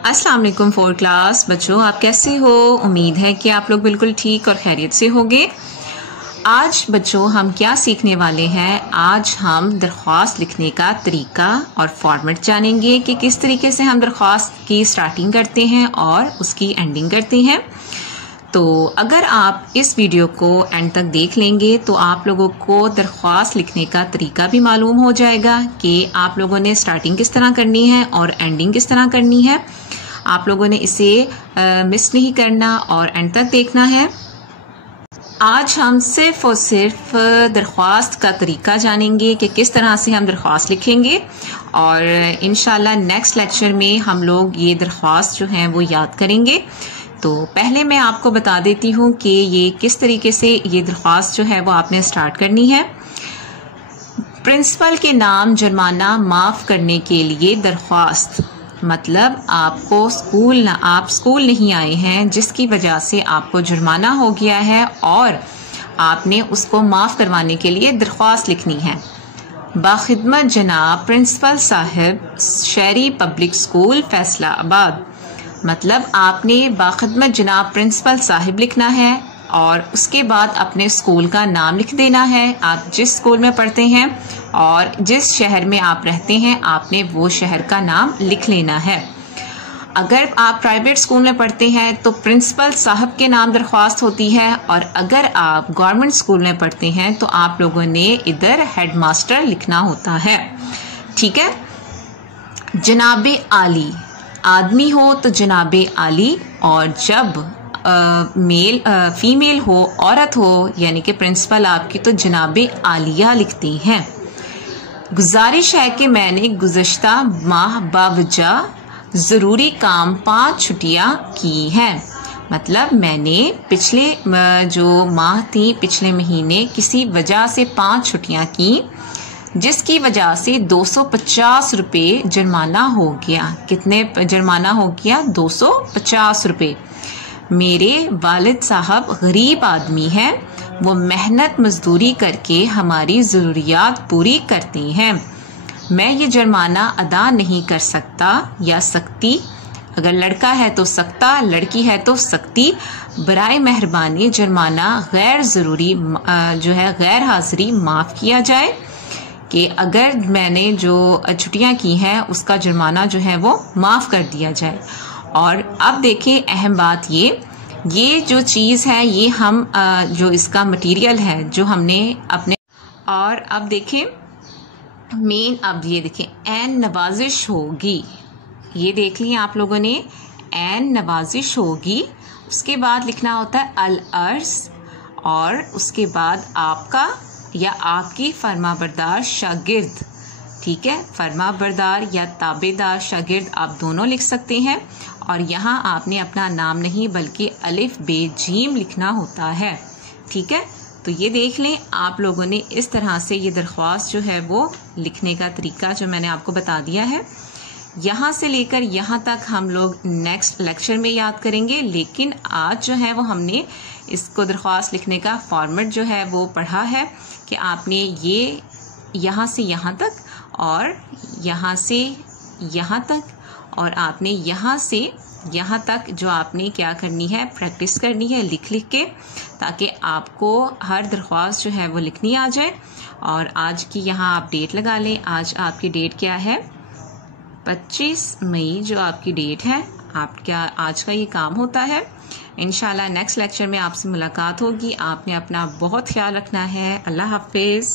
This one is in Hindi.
अस्सलाम वालेकुम फोर्थ क्लास बच्चों, आप कैसे हो? उम्मीद है कि आप लोग बिल्कुल ठीक और खैरियत से होंगे। आज बच्चों हम क्या सीखने वाले हैं? आज हम दरख्वास्त लिखने का तरीका और फॉर्मेट जानेंगे कि किस तरीके से हम दरख्वास्त की स्टार्टिंग करते हैं और उसकी एंडिंग करते हैं। तो अगर आप इस वीडियो को एंड तक देख लेंगे तो आप लोगों को दरख्वास्त लिखने का तरीका भी मालूम हो जाएगा कि आप लोगों ने स्टार्टिंग किस तरह करनी है और एंडिंग किस तरह करनी है। आप लोगों ने इसे मिस नहीं करना और एंड तक देखना है। आज हम सिर्फ और सिर्फ दरख्वास्त का तरीका जानेंगे कि किस तरह से हम दरख्वास्त लिखेंगे और इंशाल्लाह नेक्स्ट लेक्चर में हम लोग ये दरख्वास्त जो है वो याद करेंगे। तो पहले मैं आपको बता देती हूँ कि ये किस तरीके से ये दरख्वास्त जो है वो आपने स्टार्ट करनी है। प्रिंसिपल के नाम जुर्माना माफ़ करने के लिए दरख्वास्त, मतलब आपको आप स्कूल नहीं आए हैं जिसकी वजह से आपको जुर्माना हो गया है और आपने उसको माफ़ करवाने के लिए दरख्वास्त लिखनी है। बाखिदमत जनाब प्रिंसिपल साहब शहरी पब्लिक स्कूल फैसलाबाद, मतलब आपने बाखिदमत जनाब प्रिंसिपल साहिब लिखना है और उसके बाद अपने स्कूल का नाम लिख देना है। आप जिस स्कूल में पढ़ते हैं और जिस शहर में आप रहते हैं आपने वो शहर का नाम लिख लेना है। अगर आप प्राइवेट स्कूल में पढ़ते हैं तो प्रिंसिपल साहब के नाम दरख्वास्त होती है और अगर आप गवर्नमेंट स्कूल में पढ़ते हैं तो आप लोगों ने इधर हेडमास्टर लिखना होता है। ठीक है। जनाबे आली, आदमी हो तो जनाबे आली और जब फीमेल हो, औरत हो, यानी कि प्रिंसिपल आपकी, तो जनाबे आलिया लिखती हैं। गुजारिश है कि मैंने गुज़श्ता माह बावजह ज़रूरी काम 5 छुट्टियाँ की हैं, मतलब मैंने पिछले जो माह थी, पिछले महीने किसी वजह से 5 छुट्टियाँ की जिसकी वजह से 250 रुपये जुर्माना हो गया। कितने जुर्माना हो गया? 250 रुपये। मेरे वालिद साहब गरीब आदमी हैं, वो मेहनत मजदूरी करके हमारी ज़रूरियात पूरी करती हैं। मैं ये जुर्माना अदा नहीं कर सकता या सकती। अगर लड़का है तो सकता, लड़की है तो सकती। बराए मेहरबानी जुर्माना गैर ज़रूरी जो है गैर हाज़िरी माफ़ किया जाए कि अगर मैंने जो छुट्टियां की हैं उसका जुर्माना जो है वो माफ़ कर दिया जाए। और अब देखें अहम बात, ये जो चीज़ है ये हम जो इसका मटेरियल है जो हमने अपने, और अब देखें मेन, अब ये देखें एन नवाजिश होगी, ये देख लिया आप लोगों ने, एन नवाजिश होगी। उसके बाद लिखना होता है अल अर्ज़ और उसके बाद आपका या आपकी फरमाबरदार शागिर्द। ठीक है, फरमाबरदार या ताबेदार शागिर्द आप दोनों लिख सकते हैं और यहाँ आपने अपना नाम नहीं बल्कि अलिफ बे जीम लिखना होता है। ठीक है, तो ये देख लें आप लोगों ने इस तरह से ये दरख्वास्त जो है वो लिखने का तरीका जो मैंने आपको बता दिया है। यहाँ से लेकर यहाँ तक हम लोग नेक्स्ट लेक्चर में याद करेंगे, लेकिन आज जो है वो हमने इसको दरख्वास्त लिखने का फॉर्मेट जो है वो पढ़ा है कि आपने ये यहाँ से यहाँ तक और यहाँ से यहाँ तक और आपने यहाँ से यहाँ तक जो आपने क्या करनी है, प्रैक्टिस करनी है लिख लिख के, ताकि आपको हर दरख्वास्त जो है वो लिखनी आ जाए। और आज की यहाँ आप डेट लगा लें। आज आपकी डेट क्या है? 25 मई जो आपकी डेट है, आपका आज का ये काम होता है। इंशाल्लाह नेक्स्ट लेक्चर में आपसे मुलाकात होगी। आपने अपना बहुत ख्याल रखना है। अल्लाह हाफिज़।